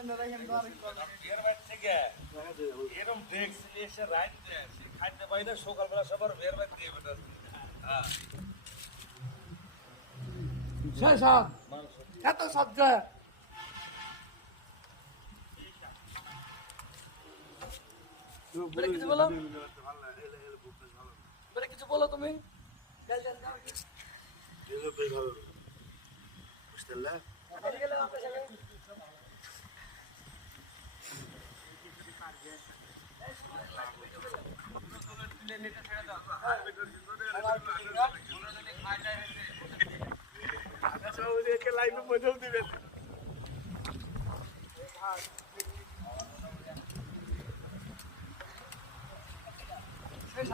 বিয়ের বাড়ি থেকে এরকম দেখছি এসে রাইট খাইতে পাই না সকালবেলা সবার বিয়ের বাড়ি দিয়ে বেটাচ্ছে হ্যাঁ শেষ এত সজ্জা কিছু বলো কিছু বলো তুমি লাইভে বসেও দিবেন শেষ